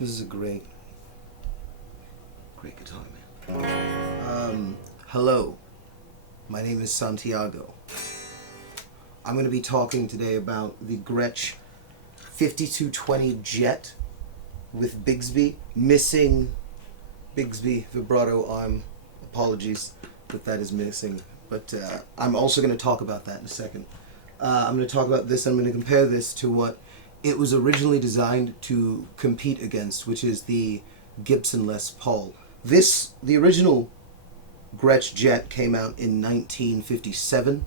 This is a great guitar, man. Hello, my name is Santiago. I'm going to be talking today about the Gretsch 5220 Jet with Bigsby, missing Bigsby vibrato arm. Apologies that that is missing, but I'm also going to talk about that in a second. I'm going to talk about this. I'm going to compare this to what it was originally designed to compete against, which is the Gibson Les Paul. The original Gretsch Jet came out in 1957.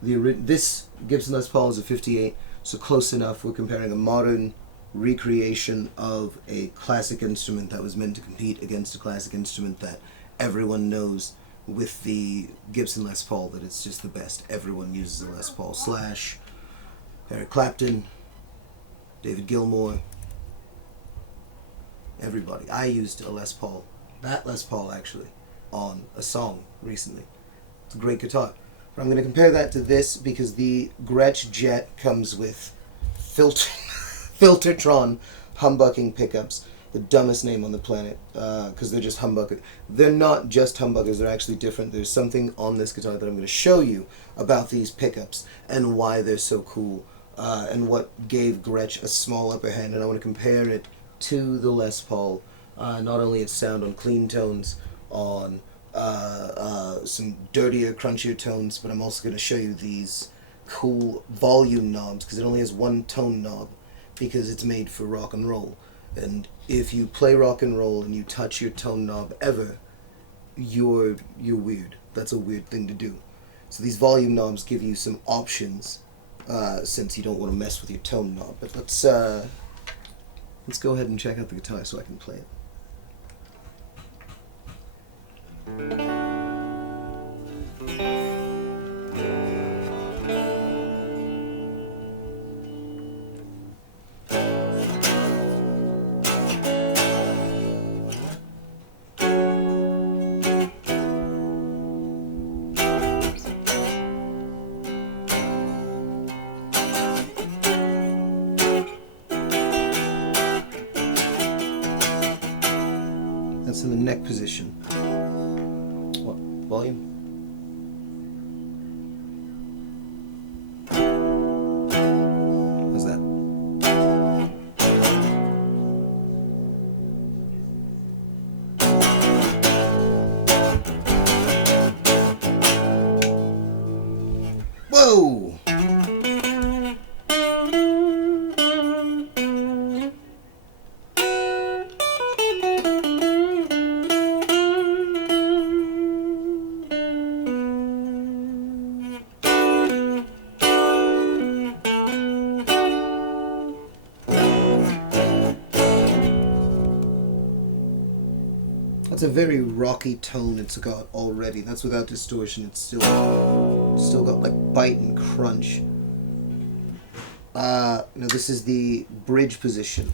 This Gibson Les Paul is a 58, so close enough. We're comparing a modern recreation of a classic instrument that was meant to compete against a classic instrument that everyone knows, with the Gibson Les Paul, that it's just the best. Everyone uses a Les Paul. Slash, Eric Clapton, David Gilmour, everybody. I used a Les Paul, that Les Paul actually, on a song recently. It's a great guitar. But I'm going to compare that to this because the Gretsch Jet comes with Filtertron humbucking pickups. The dumbest name on the planet, because they're just humbuckers. They're not just humbuckers, they're actually different. There's something on this guitar that I'm going to show you about these pickups and why they're so cool, and what gave Gretsch a small upper hand. And I want to compare it to the Les Paul, not only its sound on clean tones, on some dirtier, crunchier tones, but I'm also going to show you these cool volume knobs, because it only has one tone knob, because it's made for rock and roll. And if you play rock and roll and you touch your tone knob ever, you're weird. That's a weird thing to do. So these volume knobs give you some options, since you don't want to mess with your tone knob. But let's go ahead and check out the guitar so I can play it. That's in the neck position. What? Volume? How's that? Whoa! That's a very rocky tone it's got already. That's without distortion. It's still got like bite and crunch. Now this is the bridge position.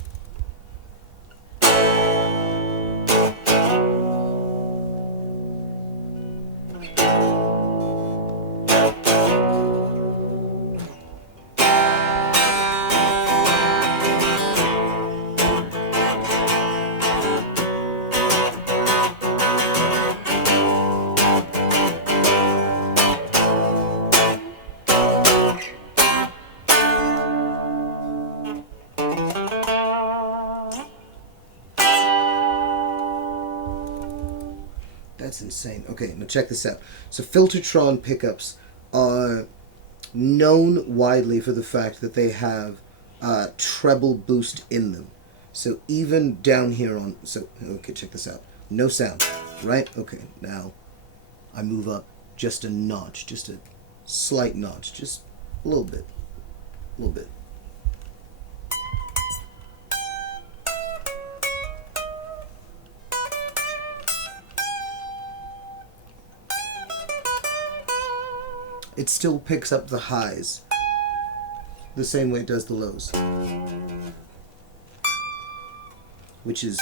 That's insane. Okay, now check this out. So Filtertron pickups are known widely for the fact that they have treble boost in them. So even down here on... okay, check this out. No sound, right? Okay, now I move up just a notch, just a slight notch, just a little bit. A little bit. It still picks up the highs the same way it does the lows, which is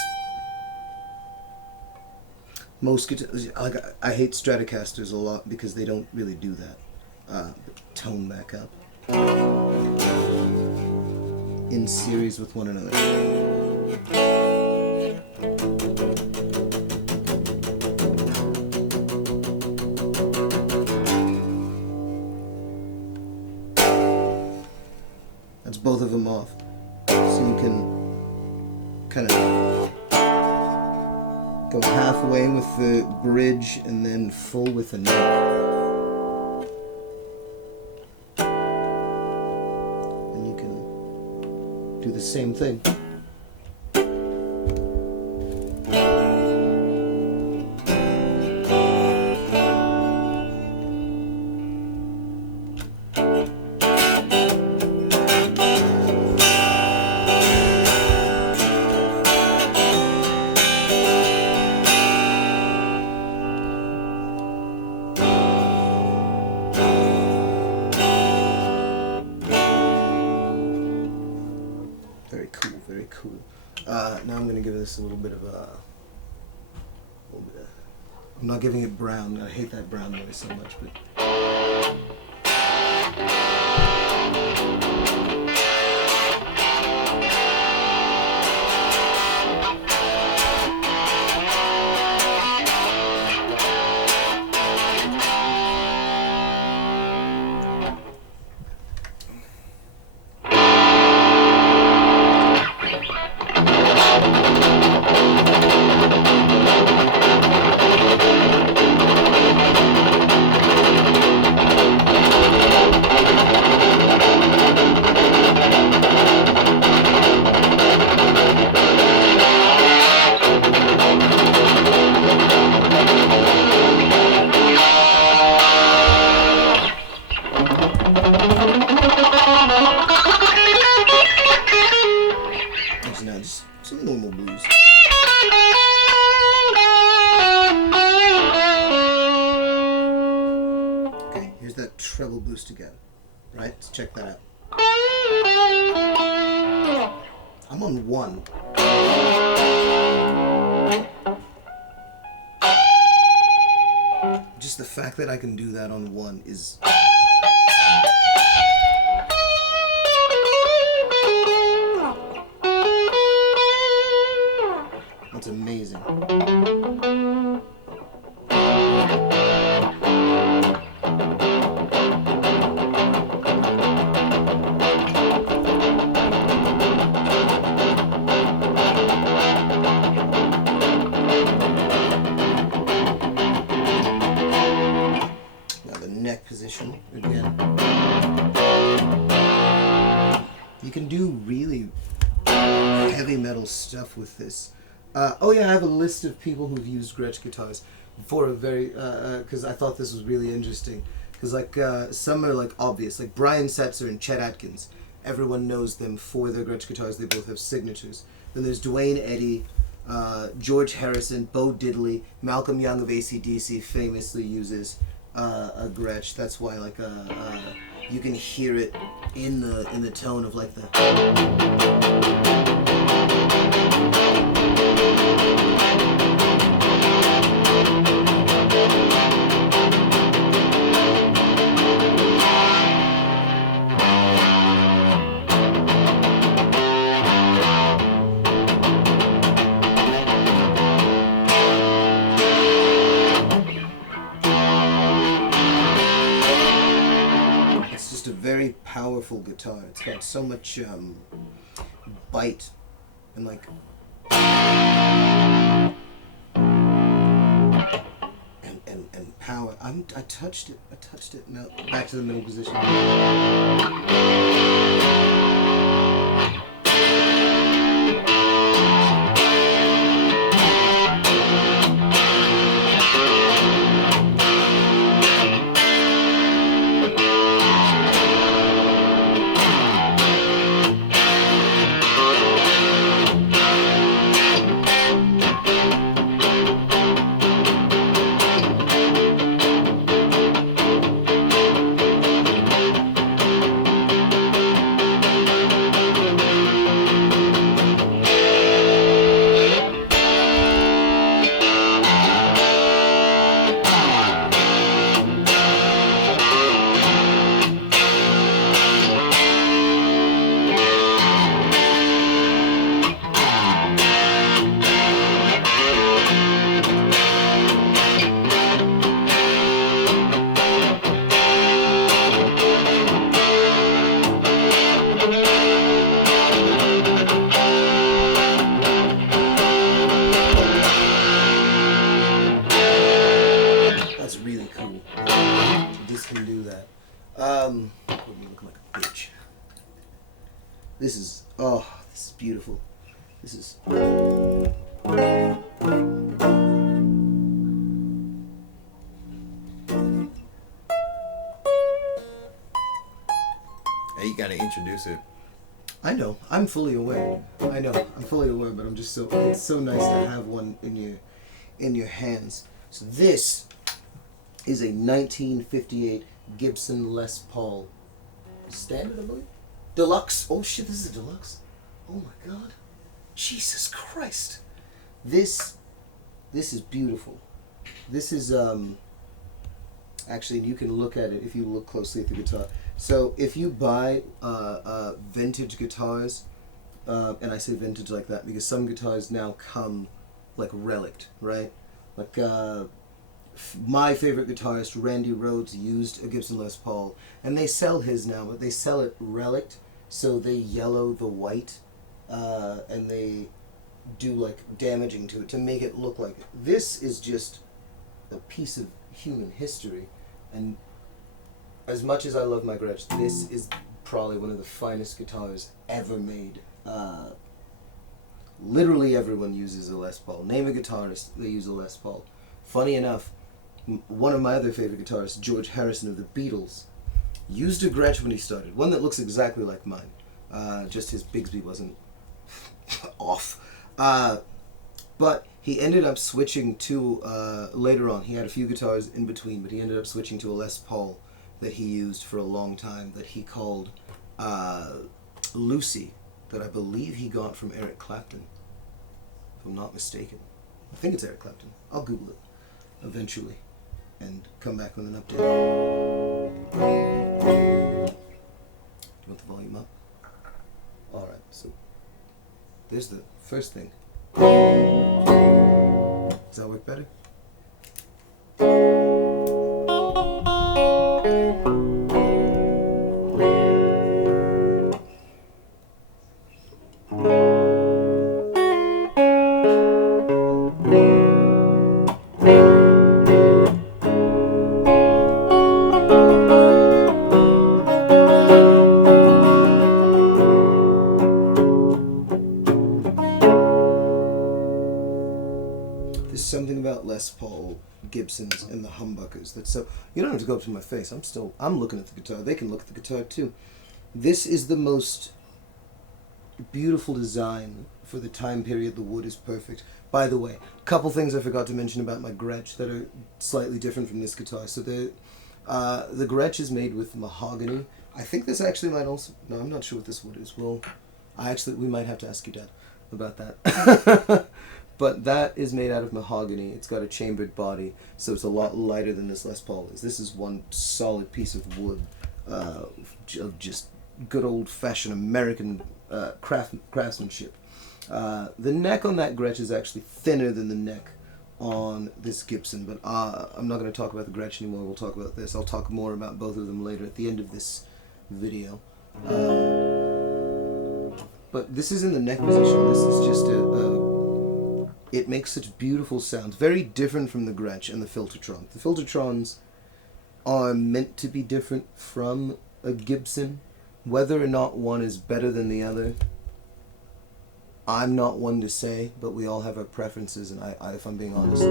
most guitars. Like, I hate Stratocasters a lot because they don't really do that. Tone back up in series with one another. That's both of them off. So you can kind of go halfway with the bridge and then full with the neck. And you can do the same thing. Very cool. Now I'm going to give this a little bit of I'm not giving it brown. I hate that brown noise so much, but just some normal blues. Okay, here's that treble boost again. Right? Let's check that out. I'm on 1. Just the fact that I can do that on 1 is... That's amazing. Now the neck position again. You can do really heavy metal stuff with this. Oh yeah, I have a list of people who've used Gretsch guitars for a very, because I thought this was really interesting. Because like some are like obvious, like Brian Setzer and Chet Atkins. Everyone knows them for their Gretsch guitars. They both have signatures. Then there's Dwayne Eddy, George Harrison, Bo Diddley, Malcolm Young of AC/DC famously uses a Gretsch. That's why like you can hear it in the tone of like the. Very powerful guitar. It's got so much bite and like and power. I touched it. Now back to the middle position. This is, oh, this is beautiful. This is... You gotta introduce it. I know. I'm fully aware. I know. I'm fully aware, but I'm just so... It's so nice to have one in your hands. So this is a 1958 Gibson Les Paul. Standard, I believe? Deluxe. Oh shit, this is a deluxe. Oh my god. Jesus Christ. This is beautiful. This is actually, you can look at it if you look closely at the guitar. So if you buy vintage guitars, and I say vintage like that because some guitars now come like relict, right? Like my favorite guitarist, Randy Rhoads, used a Gibson Les Paul, and they sell his now, but they sell it relict, so they yellow the white, and they do like damaging to it to make it look like it. This is just a piece of human history, and as much as I love my Gretsch, this is probably one of the finest guitars ever made. Literally everyone uses a Les Paul. Name a guitarist, they use a Les Paul. Funny enough, one of my other favorite guitarists, George Harrison of the Beatles, used a Gretsch when he started. One that looks exactly like mine. Just his Bigsby wasn't off. But he ended up switching to, later on, he had a few guitars in between, but he ended up switching to a Les Paul that he used for a long time that he called Lucy, that I believe he got from Eric Clapton, if I'm not mistaken. I think it's Eric Clapton. I'll Google it eventually and come back with an update. You want the volume up? Alright, so there's the first thing. Does that work better? Something about Les Paul, Gibsons, and the humbuckers that's so... You don't have to go up to my face. I'm looking at the guitar. They can look at the guitar too. This is the most beautiful design for the time period. The wood is perfect. By the way, a couple things I forgot to mention about my Gretsch that are slightly different from this guitar. So the Gretsch is made with mahogany. I think this actually might also... No, I'm not sure what this wood is. Well, we might have to ask you, Dad, about that. But that is made out of mahogany. It's got a chambered body, so it's a lot lighter than this Les Paul is. This is one solid piece of wood, of just good old-fashioned American craftsmanship. The neck on that Gretsch is actually thinner than the neck on this Gibson, but I'm not going to talk about the Gretsch anymore. We'll talk about this. I'll talk more about both of them later at the end of this video. But this is in the neck position. This is just it makes such beautiful sounds. Very different from the Gretsch and the Filtertron. The Filtertrons are meant to be different from a Gibson. Whether or not one is better than the other, I'm not one to say, but we all have our preferences, and I if I'm being honest,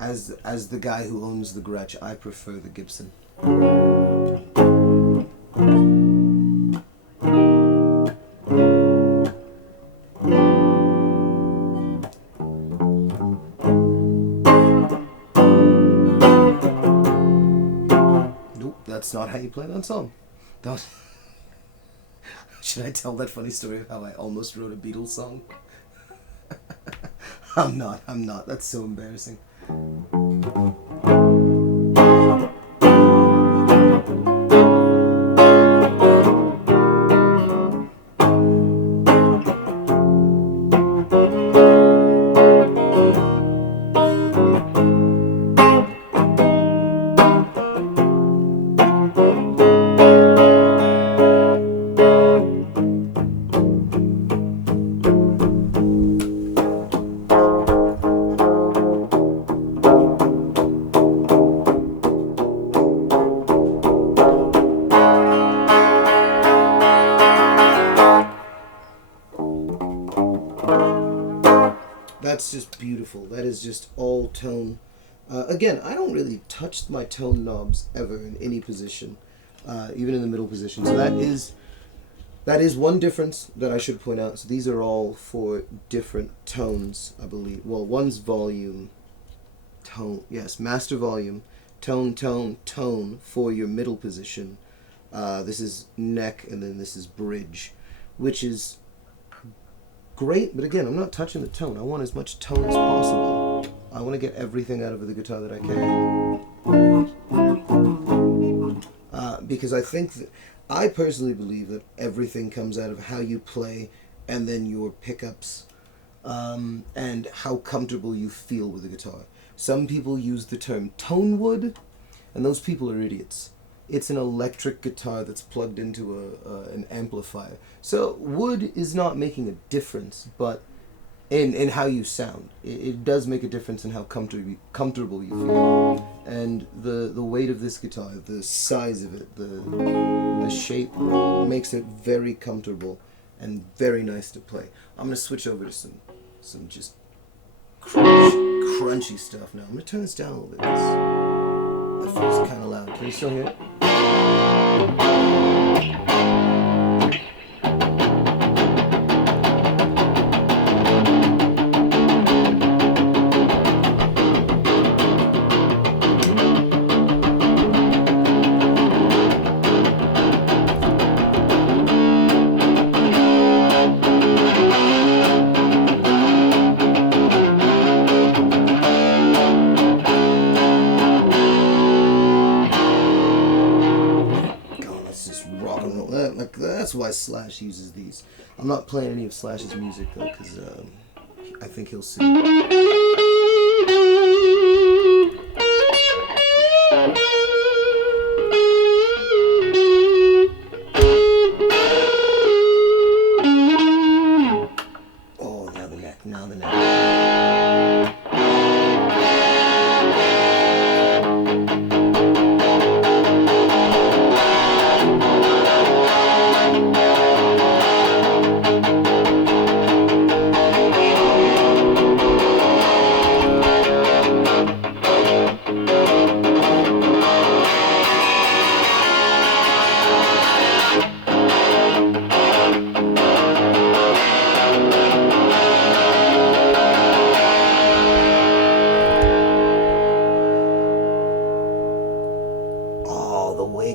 as the guy who owns the Gretsch, I prefer the Gibson. That's not how you play that song. Should I tell that funny story of how I almost wrote a Beatles song? I'm not. That's so embarrassing. that's just beautiful. That is just all tone. Again, I don't really touch my tone knobs ever in any position, even in the middle position. So that is one difference that I should point out. So these are all for different tones, I believe. Well, one's volume, tone, yes, master volume, tone, tone, tone for your middle position. This is neck, and then this is bridge, which is great, but again, I'm not touching the tone. I want as much tone as possible. I want to get everything out of the guitar that I can. Because I personally believe that everything comes out of how you play, and then your pickups, and how comfortable you feel with the guitar. Some people use the term tone wood, and those people are idiots. It's an electric guitar that's plugged into an amplifier. So wood is not making a difference, but in how you sound. It does make a difference in how comfortable you feel. And the weight of this guitar, the size of it, the shape makes it very comfortable and very nice to play. I'm going to switch over to some just crunchy stuff now. I'm going to turn this down a little bit. That feels kind of loud. Can you still hear it? That's why Slash uses these. I'm not playing any of Slash's music though, because I think he'll sue. Oh, now the neck, now the neck.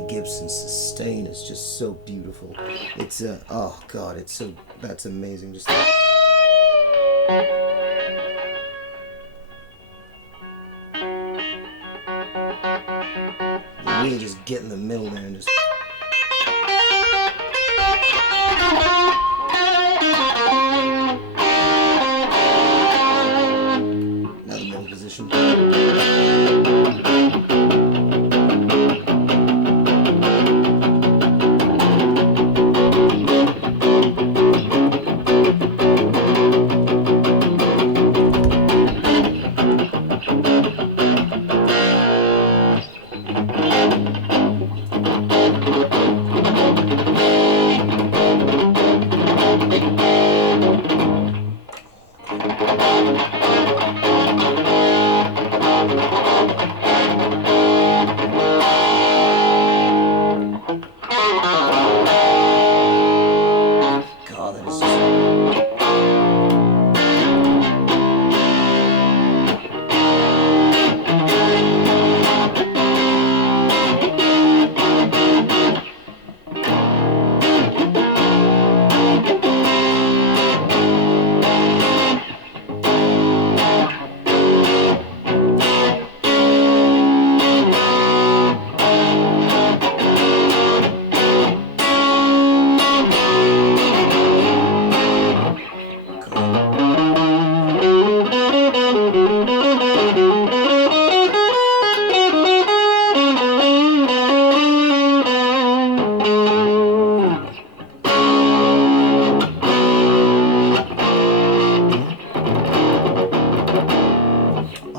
Gibson sustain is just so beautiful. It's oh god, it's so, that's amazing. Just really just get in the middle there and just now the middle position.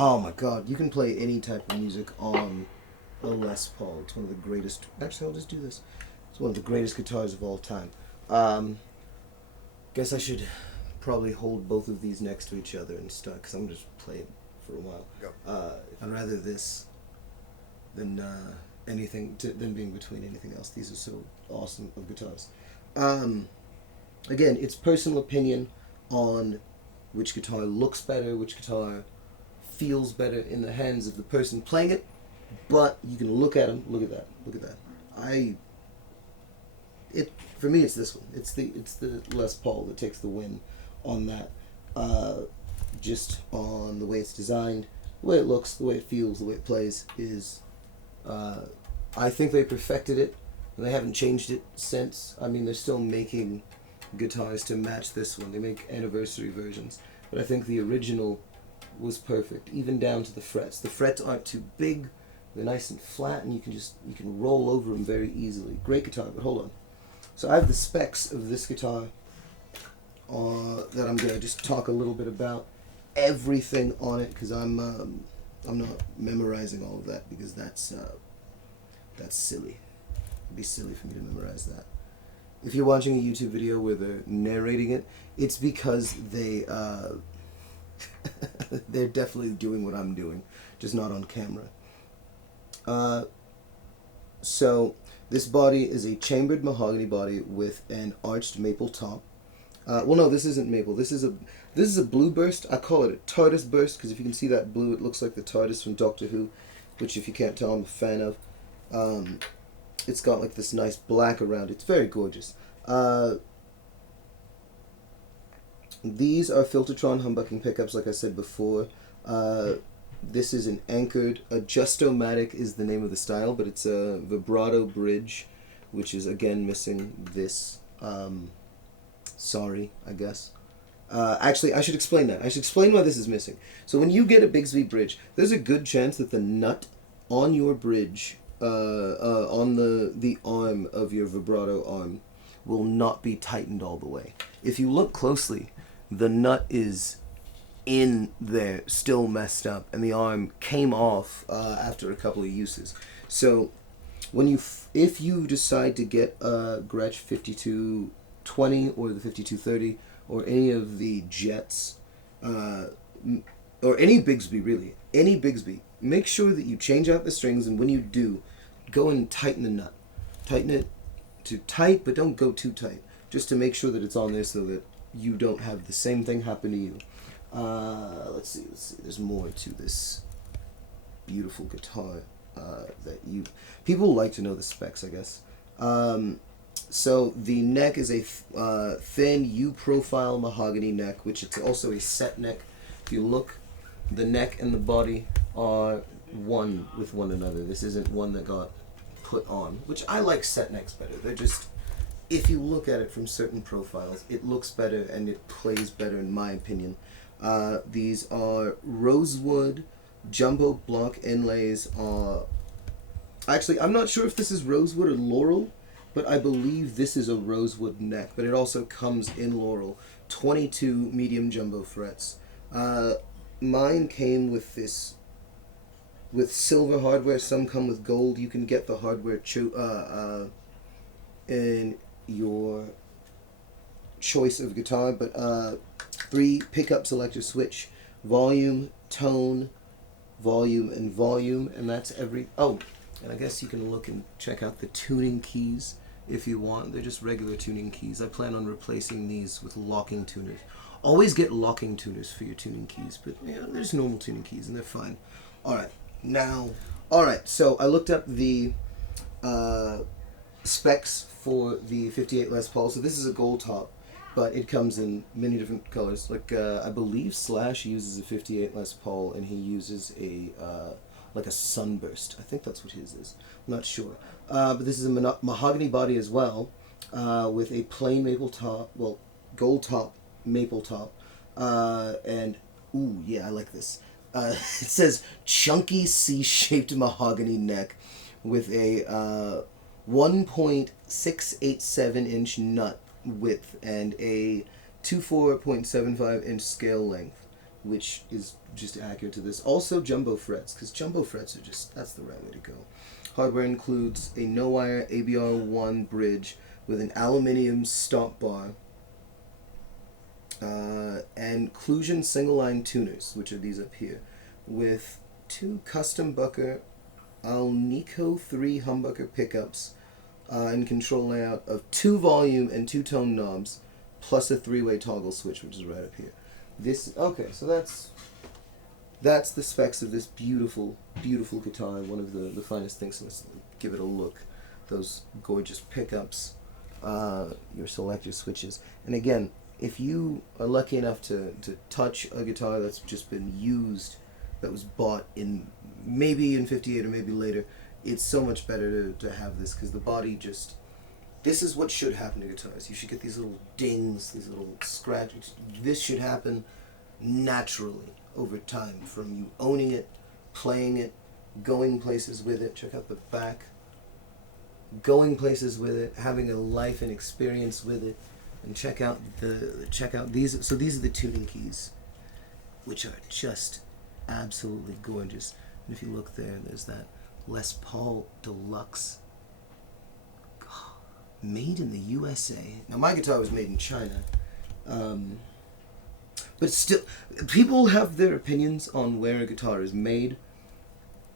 Oh my god, you can play any type of music on a Les Paul. It's one of the greatest, actually I'll just do this. It's one of the greatest guitars of all time. Guess I should probably hold both of these next to each other and start, because I'm just playing for a while. Go. I'd rather this than than being between anything else. These are so awesome of guitars. Again, it's personal opinion on which guitar looks better, which guitar feels better in the hands of the person playing it, but you can look at them. Look at that. Look at that. For me, it's this one. It's the Les Paul that takes the win on that. Just on the way it's designed, the way it looks, the way it feels, the way it plays is. I think they perfected it, and they haven't changed it since. I mean, they're still making guitars to match this one. They make anniversary versions, but I think the original was perfect, even down to the frets. The frets aren't too big; they're nice and flat, and you can roll over them very easily. Great guitar, but hold on. So I have the specs of this guitar that I'm gonna just talk a little bit about everything on it, because I'm not memorizing all of that, because that's silly. It'd be silly for me to memorize that. If you're watching a YouTube video where they're narrating it, it's because they're definitely doing what I'm doing, just not on camera. So this body is a chambered mahogany body with an arched maple top. Well, no, this isn't maple. This is a blue burst. I call it a TARDIS burst because if you can see that blue, it looks like the TARDIS from Doctor Who, which if you can't tell, I'm a fan of. It's got like this nice black around it. It's very gorgeous. These are Filtertron humbucking pickups, like I said before. This is an anchored, Adjustomatic is the name of the style, but it's a vibrato bridge, which is again missing this. Sorry, I guess. Actually, I should explain that. I should explain why this is missing. So when you get a Bigsby bridge, there's a good chance that the nut on your bridge, on the arm of your vibrato arm, will not be tightened all the way. If you look closely, the nut is in there, still messed up, and the arm came off after a couple of uses. So if you decide to get a Gretsch 5220 or the 5230 or any of the Jets, or any Bigsby really, any Bigsby, make sure that you change out the strings, and when you do, go and tighten the nut. Tighten it to tight, but don't go too tight, just to make sure that it's on there so that you don't have the same thing happen to you. Let's see. There's more to this beautiful guitar people like to know the specs, I guess. So the neck is a thin U-profile mahogany neck, which it's also a set neck. If you look, the neck and the body are one with one another. This isn't one that got put on, which I like set necks better. They're just, if you look at it from certain profiles, it looks better and it plays better in my opinion. These are rosewood jumbo block inlays. Actually, I'm not sure if this is rosewood or laurel, but I believe this is a rosewood neck, but it also comes in laurel. 22 medium jumbo frets. Mine came with this, with silver hardware. Some come with gold. You can get the hardware in your choice of guitar, but 3 pickup selector switch, volume, tone, volume, and that's every. Oh, and I guess you can look and check out the tuning keys if you want. They're just regular tuning keys. I plan on replacing these with locking tuners. Always get locking tuners for your tuning keys, but yeah, there's normal tuning keys and they're fine. Alright, so I looked up the specs for the 58 Les Paul. So this is a gold top, but it comes in many different colors. Like I believe Slash uses a 58 Les Paul, and he uses a like a sunburst. I think that's what his is. I'm not sure. But this is a mahogany body as well, with a plain maple top, well, gold top, maple top, and ooh, yeah, I like this. It says chunky C-shaped mahogany neck with a 1.687 inch nut width and a 24.75 inch scale length, which is just accurate to this. Also jumbo frets, because jumbo frets are just, that's the right way to go. Hardware includes a no-wire ABR1 bridge with an aluminium stop bar, and Clusion single line tuners, which are these up here, with 2 custom Bucker Alnico 3 humbucker pickups and control layout of 2 volume and 2 tone knobs, plus a 3-way toggle switch, which is right up here. So that's the specs of this beautiful, beautiful guitar, one of the finest things. So let's give it a look. Those gorgeous pickups, your selector switches, and again, if you are lucky enough to touch a guitar that's just been used, that was bought maybe in 58 or maybe later, it's so much better to have this, because the body just, this is what should happen to guitars. You should get these little dings, these little scratches. This should happen naturally over time, from you owning it, playing it, going places with it. Check out the back. Going places with it, having a life and experience with it, and check out these. So these are the tuning keys, which are just absolutely gorgeous. And if you look there, there's that Les Paul Deluxe, made in the USA. Now my guitar was made in China, but still, people have their opinions on where a guitar is made.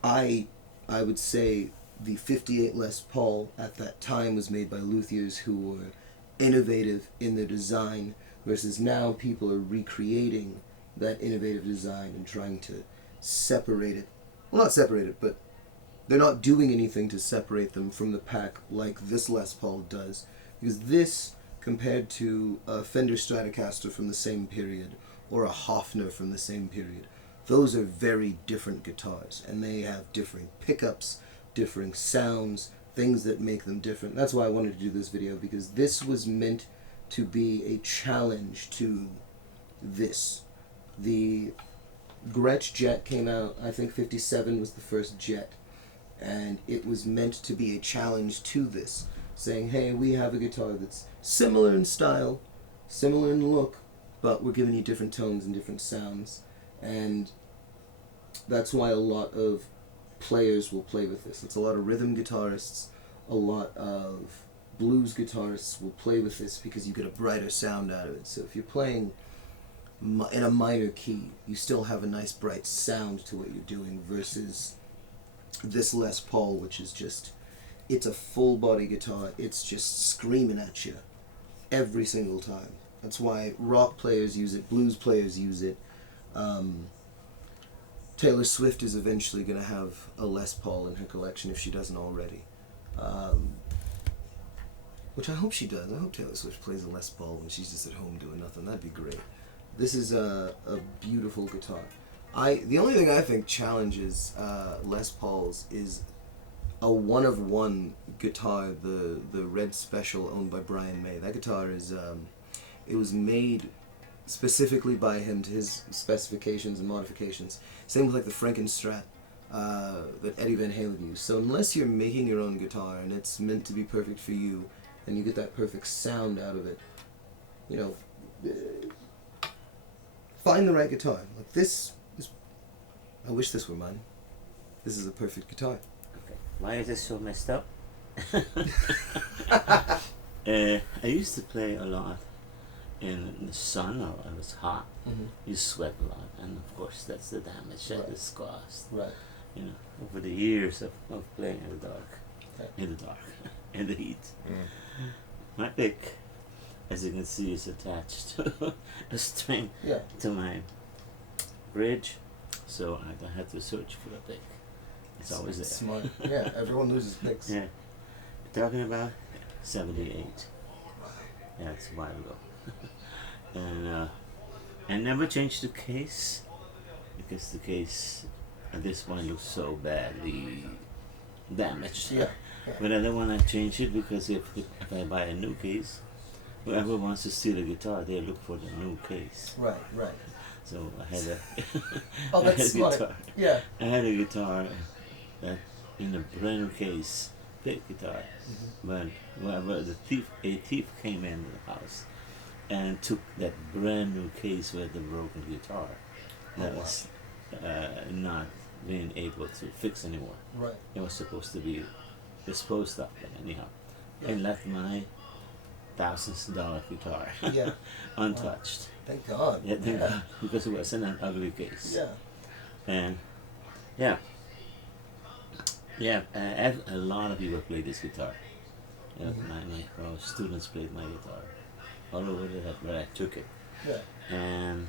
I would say the 58 Les Paul at that time was made by luthiers who were innovative in their design, versus now people are recreating that innovative design and trying to separate it. Well, not separate it, but they're not doing anything to separate them from the pack like this Les Paul does, because this, compared to a Fender Stratocaster from the same period or a Hofner from the same period, those are very different guitars, and they have different pickups, different sounds, things that make them different. That's why I wanted to do this video, because this was meant to be a challenge to this. The Gretsch Jet came out, I think 57 was the first Jet, and it was meant to be a challenge to this, saying, hey, we have a guitar that's similar in style, similar in look, but we're giving you different tones and different sounds. And that's why a lot of players will play with this. It's a lot of rhythm guitarists, a lot of blues guitarists will play with this, because you get a brighter sound out of it. So if you're playing in a minor key, you still have a nice bright sound to what you're doing, versus this Les Paul, which is just, it's a full body guitar. It's just screaming at you every single time. That's why rock players use it, blues players use it. Taylor Swift is eventually going to have a Les Paul in her collection, if she doesn't already. Which I hope she does. I hope Taylor Swift plays a Les Paul when she's just at home doing nothing. That'd be great. This is a beautiful guitar. The only thing I think challenges Les Pauls is a one-of-one guitar, the Red Special owned by Brian May. That guitar is, it was made specifically by him to his specifications and modifications. Same with like the Frankenstrat that Eddie Van Halen used. So unless you're making your own guitar and it's meant to be perfect for you, and you get that perfect sound out of it, you know, find the right guitar. Like this, I wish this were mine. This is a perfect guitar. Okay. Why is it so messed up? I used to play a lot in the sun, or it was hot. Mm-hmm. You sweat a lot, and of course that's the damage that is caused. Right. You know, over the years of playing in the dark, Okay. in the heat. My pick, as you can see, is attached to a string to my bridge, so I don't have to search for a pick. It's always there. Smart. Yeah, everyone loses picks. Yeah. Talking about 78. Yeah, it's a while ago. And I never changed the case, because the case at this point looks so badly damaged. Yeah. But I don't want to change it, because if I buy a new case, whoever wants to steal a guitar, they look for the new case. Right, right. So I had a Oh, that's smart. guitar. Yeah. I had a guitar that in a brand new case, pick guitar. But a thief came in the house and took that brand new case with the broken guitar. That was not being able to fix anymore. Right. It was supposed to be disposed of, but anyhow. Yeah. I left my $1,000 guitar. Yeah. Untouched. Thank God. Yeah, thank God, because it was in an ugly case. Yeah. And yeah, a lot of people play this guitar. My students played my guitar all over where I took it. Yeah. And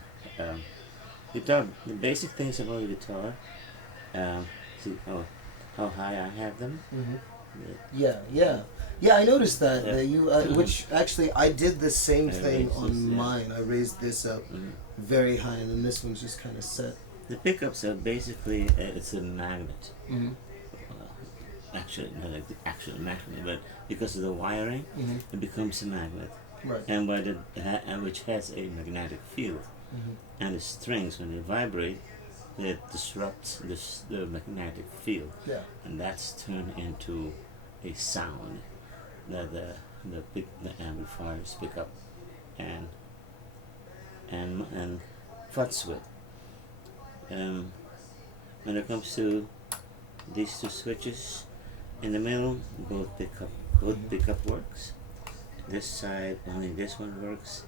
guitar, the basic things about the guitar. See how high I have them. Mm-hmm. Yeah. Yeah, I noticed that. Yeah. You, which actually I did the same I thing raised on this, yeah. mine. I raised this up very high, and then this one's just kind of set. The pickups are basically it's a magnet. Mm-hmm. Actually, not like the actual magnet, but because of the wiring, Mm-hmm. it becomes a magnet, Right. and which has a magnetic field. Mm-hmm. And the strings, when they vibrate, it disrupts the magnetic field, Yeah. and that's turned into a sound that the amplifiers pick up and futz with. When it comes to these two switches in the middle, both pickup works. This side only this one works,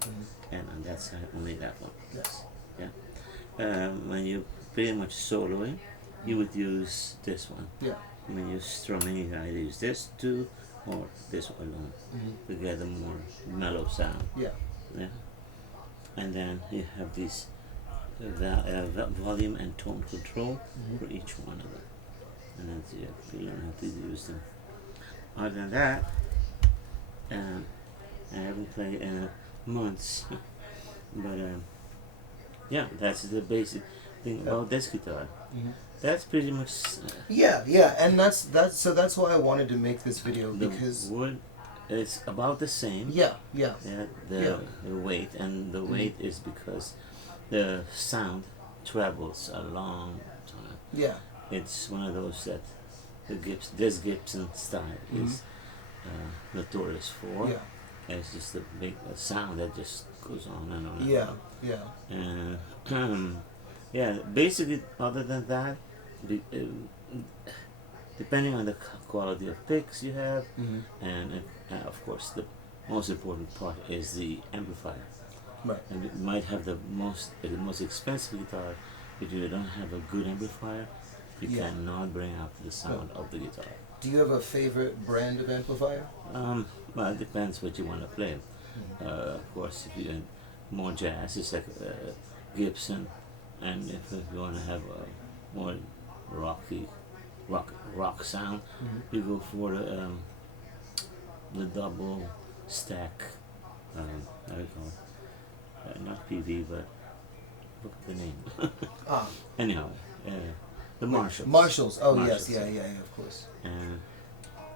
and on that side only that one. Yes. Yeah. When you pretty much soloing, you would use this one. Yeah. When you're strumming, you either use this two or this one alone Mm-hmm. to get a more mellow sound. Yeah. Yeah. And then you have these volume and tone control for each one of them, and then you learn how to use them. Other than that, I haven't played in months, but yeah, that's the basic thing about this guitar. Mm-hmm. That's pretty much Yeah, and that's why I wanted to make this video, the because wood is about the same. yeah. The weight, and the weight is because the sound travels a long time. Yeah. It's one of those that this Gibson style is notorious for. Yeah. It's just a big sound that just goes on and on. Yeah. And yeah, basically, other than that, depending on the quality of picks you have, and of course the most important part is the amplifier. Right. And it might have the most expensive guitar. If you don't have a good amplifier, you cannot bring out the sound of the guitar. Do you have a favorite brand of amplifier? Well, it depends what you want to play. Of course, if you're more jazz, it's like Gibson, and if you want to have a more rock sound, you go for the double stack. How do you call it? Not PV, but look at the name. Anyhow, the Marshalls. Marshalls. Oh, Marshalls, yes, yeah, of course.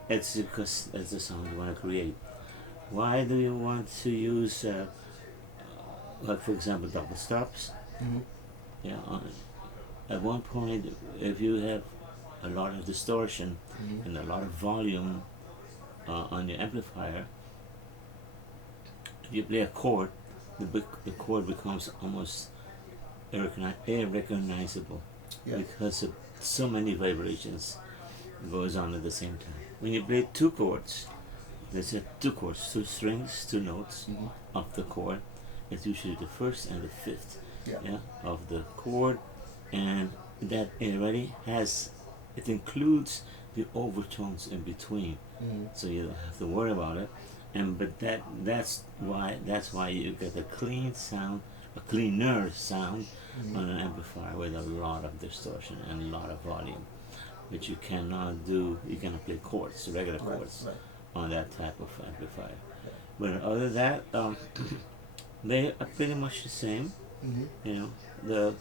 It's because it's the sound you want to create. Why do you want to use, like for example, double stops? Yeah. At one point, if you have a lot of distortion and a lot of volume on your amplifier, if you play a chord, the chord becomes almost irrecognizable because of so many vibrations goes on at the same time. When you play two chords, there's two chords, two strings, two notes of the chord. It's usually the first and the fifth of the chord, and that already it includes the overtones in between, so you don't have to worry about it. But that's why you get a clean sound, a cleaner sound on an amplifier with a lot of distortion and a lot of volume, which you cannot do. You cannot play chords, regular chords, on that type of amplifier. But other than that, they are pretty much the same. You know, the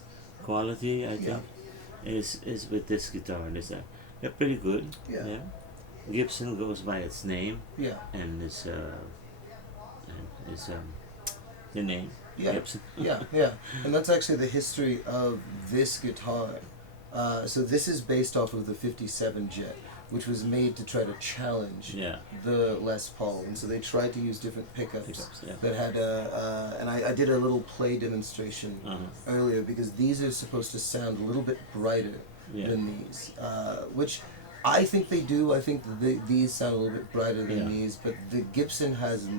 quality I think is with this guitar and this. They're pretty good. Yeah. Gibson goes by its name. Yeah. And its the name. Yeah. Gibson. yeah. And that's actually the history of this guitar. So this is based off of the 57 Jet, which was made to try to challenge the Les Paul, and so they tried to use different pickups that had and I did a little play demonstration earlier, because these are supposed to sound a little bit brighter than these, which I think they do. I think these sound a little bit brighter than Yeah. these, but the Gibson has a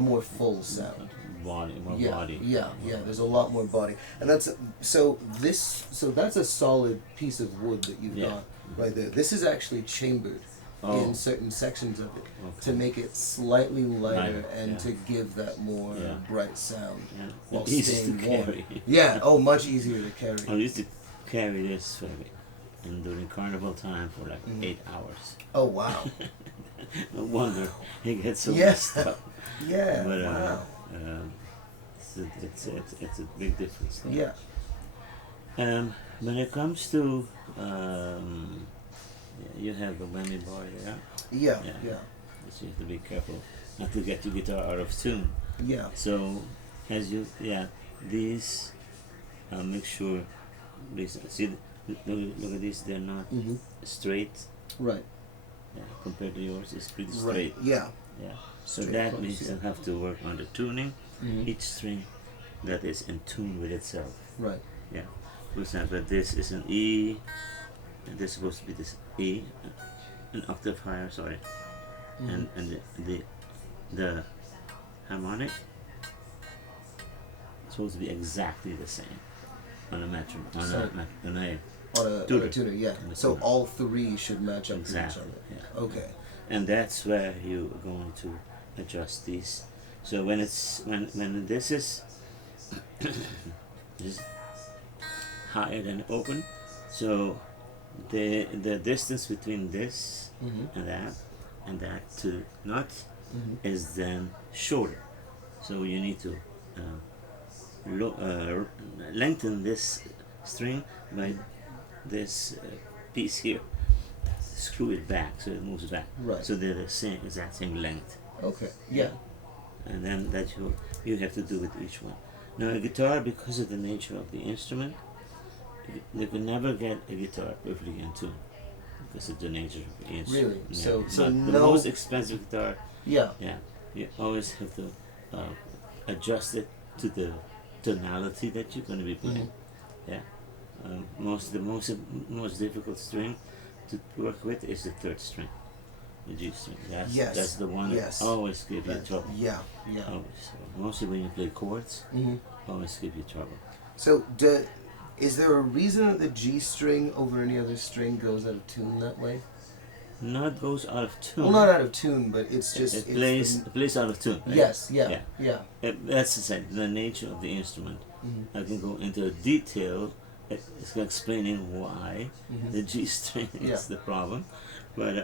more full sound. Body, more Yeah, body. yeah, yeah. There's a lot more body, and that's so that's a solid piece of wood that you've Yeah. got right there. This is actually chambered Oh. in certain sections of it to Okay. make it slightly lighter Lighter, and yeah. to give that more Yeah. bright sound Yeah. while Easy staying to warm. carry. Yeah. Oh, much easier to I carry. used to carry this for and during carnival time for like 8 hours. Oh wow. No wonder it gets so Yeah. messed up. Yeah. But Wow. it's a big difference there. Yeah. When it comes to you have the whammy bar there. Yeah. Yeah. Yeah. So you have to be careful not to get your guitar out of tune. Yeah. So as you these make sure these see look at these, they're not Mhm. straight. Right. Compared to yours, it's pretty Right. straight. Yeah. Yeah. So Straight that across, means yeah. you have to work on the tuning. Mhm. Each string that is in tune with itself. Right. Yeah. For example, this is an E, and this is supposed to be this E, an octave higher. Sorry, Mhm. and the harmonic is supposed to be exactly the same on a metro on So- on a On a Tuner. tuner, yeah. On a So tuner. all three should match up Exactly, to each yeah. other. Okay. and that's where you're going to adjust these. So when it's when this is this higher than open, so the distance between this Mhm. and that to not Mhm. is then shorter. So you need to lengthen this string by this piece here. Screw it back so it moves back. Right. So they're the same exact same length. Okay. Yeah. And then that you have to do with each one. Now a guitar, because of the nature of the instrument, you can never get a guitar perfectly in tune because of the nature of the instrument. Really? Yeah. So But the no- most expensive guitar, Yeah. yeah, you always have to adjust it to the tonality that you're going to be playing. Yeah. The most difficult string to work with is the third string, the G string. Yes. That's the one Yes. that always gives you trouble. Yeah. Yeah. Always. So mostly when you play chords, Mhm. always give you trouble. So is there a reason that the G string over any other string goes out of tune that way? Not goes out of tune. Well, not out of tune, but it's just it it's plays out of tune. Right? Yes. Yeah. Yeah. Yeah. That's the nature of the instrument. Mhm. I can go into detail explaining why Mhm. the G string Yeah. is the problem, but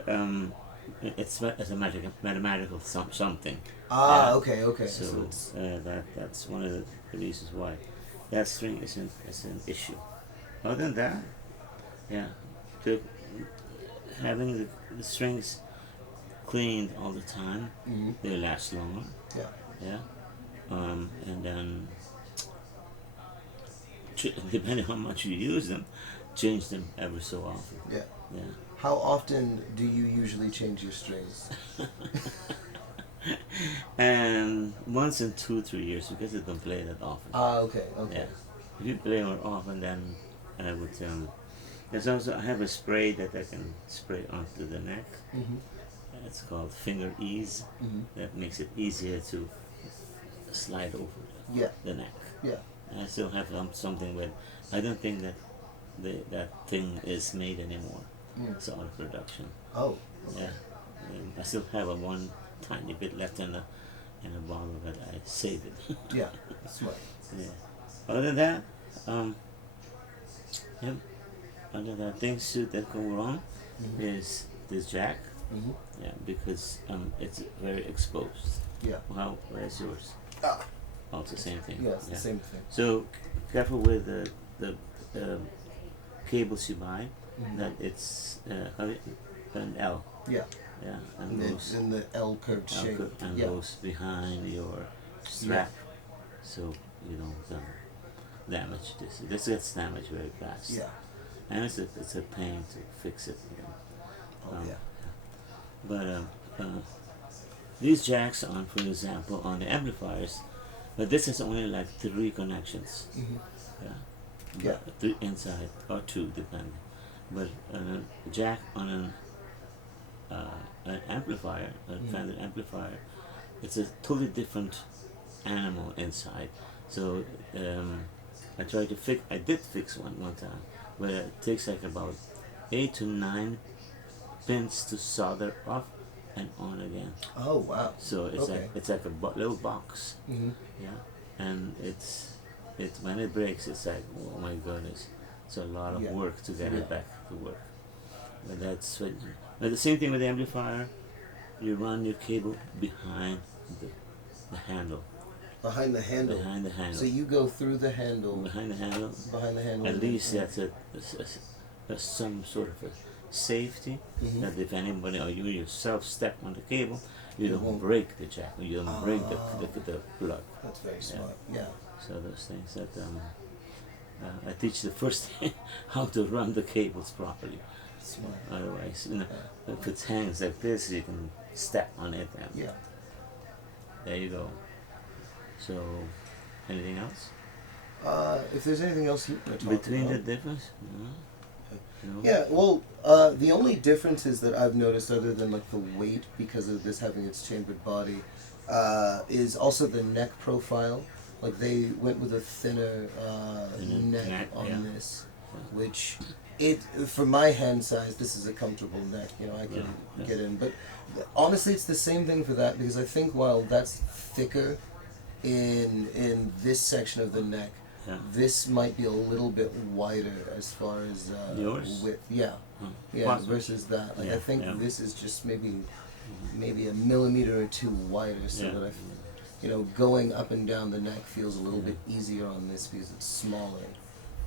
it's a mathematical something. Ah. Yeah. Okay. Okay. So it's that's one of the reasons why that string is an issue. Other than that, yeah, having the strings cleaned all the time, Mhm. they last longer. Yeah. Yeah, and then depending on how much you use them, change them every so often. Yeah. Yeah. How often do you usually change your strings? And once in 2-3 years because I don't play that often. Ah. Okay. Okay. Yeah. If you play more often, then I would. There's also I have a spray that I can spray onto the neck. Mhm. It's called finger ease. Mhm. That makes it easier to slide over Yeah. the neck. Yeah. I still have something with. I don't think that that thing is made anymore. Mm. It's out of production. Oh. Okay. Yeah. I still have one tiny bit left in a bottle, but I saved it. Yeah. Smart. Yeah. Other than that, yep. Other than that, things that go wrong Mhm. is this jack. Mhm. Yeah, because it's very exposed. Yeah. Where's yours? Ah. Also same thing. Yeah. It's the same thing. So careful with the cables you buy. Mhm. That it's an L. Yeah. Yeah, and And goes in the L curved shape. and Yeah. goes behind your strap, so you don't damage this. This gets damaged very fast. Yeah. And it's a pain to fix it. You know. Oh yeah. But these jacks on, for example, on the amplifiers, but this is only like 3 connections. Mhm. Yeah. Yeah. 3 inside or 2 depending. but a jack on an amplifier, a Fender amplifier, it's a totally different animal inside. So I tried to fix. I did fix one time, where it takes like about 8 to 9 pins to solder off and on again. Oh wow. So it's Okay. like little box, Mm-hmm. yeah. And it's when it breaks, it's like, oh my goodness, it's a lot of Yeah. work to get Yeah. it back to work. But that's what. But the same thing with the amplifier. You run your cable behind the handle. Behind the handle. Behind the handle. So you go through the handle. Behind the handle. Behind the handle. At least that's some sort of a safety, Mhm. that if anybody or you yourself step on the cable, you It don't won't- break the jack, or you don't break the plug. That's very smart. Yeah. So those things that I teach the first thing how to run the cables properly. Smart. Otherwise, if it hangs like this, you can step on it, and Yeah. there you go. So, anything else If there's anything else you want to talk between the about. difference? No? Yeah, well, the only differences that I've noticed, other than like the weight because of this having its chambered body, is also the neck profile. Like they went with a thinner neck on yeah. this, which for my hand size, this is a comfortable neck. You know, I can Yeah. get in. But honestly, it's the same thing for that, because I think while that's thicker in this section of the neck, Yeah. this might be a little bit wider as far as Yours? width. Yeah, Hmm. yeah. What? Versus that, like Yeah, I think yeah. this is just maybe a millimeter or two wider, so Yeah. that going up and down the neck feels a little bit easier on this because it's smaller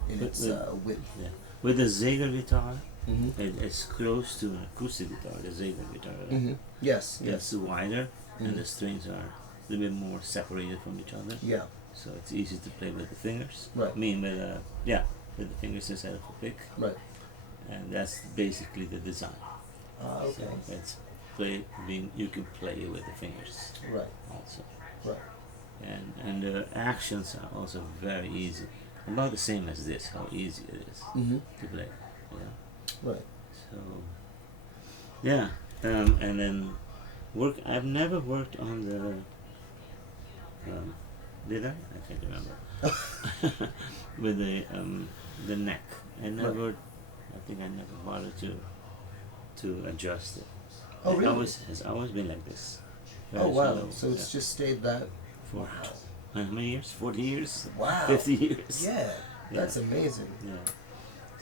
in But its with- width. Yeah. With the Zager guitar, Mm-hmm. it's close to an acoustic guitar, the Zager guitar. Mm-hmm. Yes. It's wider, and Mhm. the strings are a little bit more separated from each other. Yeah. So it's easy to play with the fingers. Right. I mean, with the fingers instead of a pick. Right. And that's basically the design. Okay. So it's you can play with the fingers Right. also. Right. And the actions are also very easy. About the same as this, how easy it is Mm-hmm. to play. Right. So, yeah, and then I've never worked on the. Did I? I can't remember. With the neck, I never. I think I never bothered to adjust it. Oh, really? It's always been like this. Oh Very wow! shallow, So it's yeah. just stayed that. For how many years? 40 years? Wow. 50 years? Yeah. That's Yeah. amazing. Yeah.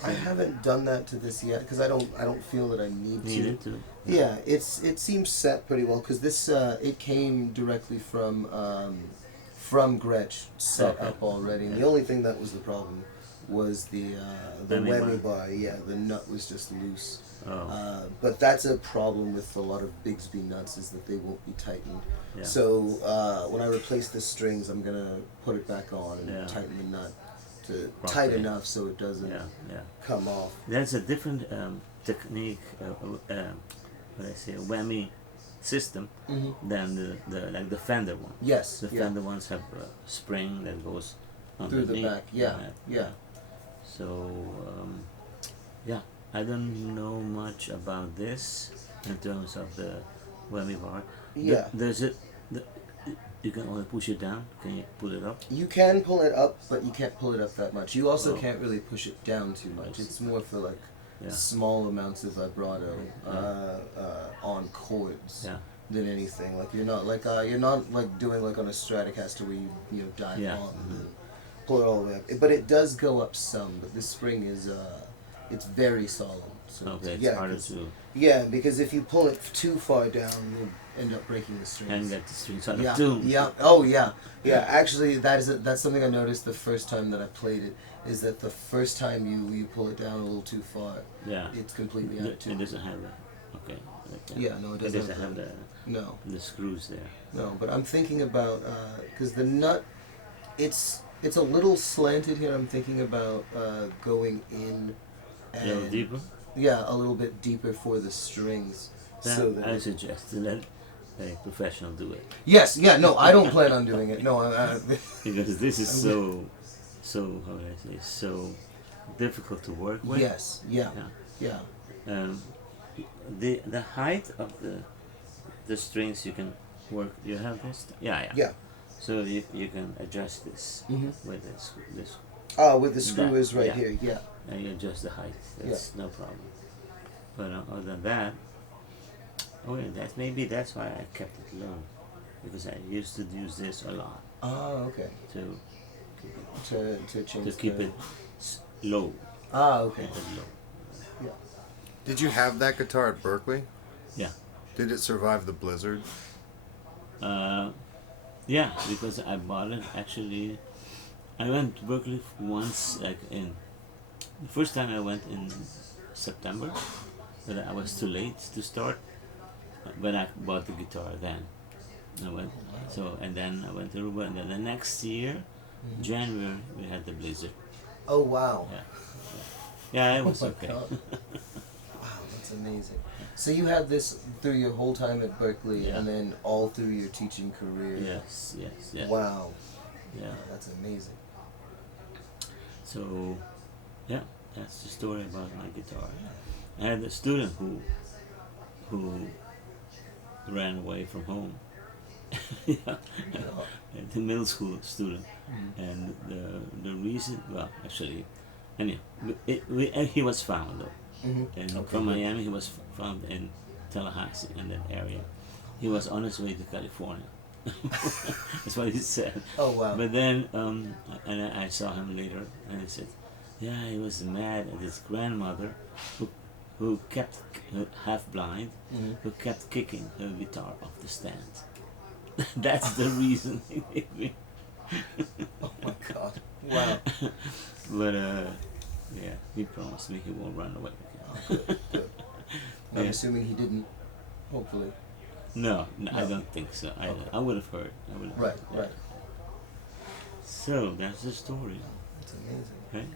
I haven't done that to this yet because I don't feel that I need to. Needed to. Yeah, it seems set pretty well because this it came directly from Gretsch, set Okay. up already. And the Yeah. only thing that was the problem was the Whammy whammy bar. bar. Yeah, the nut was just loose. Oh. But that's a problem with a lot of Bigsby nuts, is that they won't be tightened. Yeah. So when I replace the strings, I'm gonna put it back on and Yeah. tighten the nut to tight Properly. enough so it doesn't Yeah. come off. There's a different technique, what I say, a whammy system Mm-hmm. than the Fender one. Yes. The yeah. Fender ones have a spring that goes Through the underneath. back. Yeah. Yeah. So, I don't know much about this in terms of the whammy bar. Yeah. There's it. You can only push it down. Can you pull it up? You can pull it up, but you can't pull it up that much. You also Oh. can't really push it down too much. see. It's more for like Yeah. small amounts of vibrato on chords Yeah. than anything. Like you're not like doing like on a Stratocaster where you dive Yeah. on and pull it all the way up. But it does go up some. But this spring is it's very solemn. So Okay, it's yeah, harder 'cause- to yeah, because if you pull it too far down, you'll end up breaking the strings. hang at the strings out Yeah, of tune. yeah, oh yeah, yeah. Actually, that's something I noticed the first time that I played it. Is that the first time you pull it down a little too far, Yeah. it's completely out of It tune. doesn't have the. Okay. Yeah, no, it It doesn't doesn't have have No, the screws there. no. But I'm thinking about because the nut, it's a little slanted here. I'm thinking about going in. A little And, deeper. yeah, a little bit deeper for the strings. Then So that I suggest to let a professional do it, yes, yeah, no, I don't plan on doing it. No, because this is so how would I say, so difficult to work with. yes, yeah. Yeah. Yeah. The height of the strings you can work. You have this? Yeah. Yeah. So you can adjust this with this. Oh, with the screw That, is right yeah. here. Yeah. And you adjust the height. That's no problem. But other than that, that's why I kept it low, because I used to use this a lot Oh, okay. to To change. to keep it low. Ah, okay. Keep it low. Yeah. Did you have that guitar at Berklee? Yeah. Did it survive the blizzard? Yeah, because I bought it actually. I went to Berklee once, like the first time I went in September, but I was too late to start. But I bought the guitar then. I went and then I went to Ruben, and then the next year, January, we had the blizzard. Oh wow. Yeah, it was Oh my okay. God. Wow, that's amazing. So you had this through your whole time at Berklee, Yeah. and then all through your teaching career. Yes. Wow. Yeah. That's amazing. So, yeah, that's the story about my guitar. I had a student who ran away from home. Yeah. The middle school student, and the reason, well, actually, anyhow, he was found though, and Okay, from good. Miami he was found in Tallahassee, in that area. He was on his way to California. That's what he said. Oh wow. But then, and I saw him later, and he said, yeah, he was mad at his grandmother, who kept half blind, who kept kicking her guitar off the stand. That's the reason he made me. Oh my God. Wow. But yeah, he promised me he won't run away again. Oh, good. Good. I'm Yeah. assuming he didn't. Hopefully. No, No. I don't think so. Okay. I would have heard. Right. Right. So that's the story. That's amazing. Right?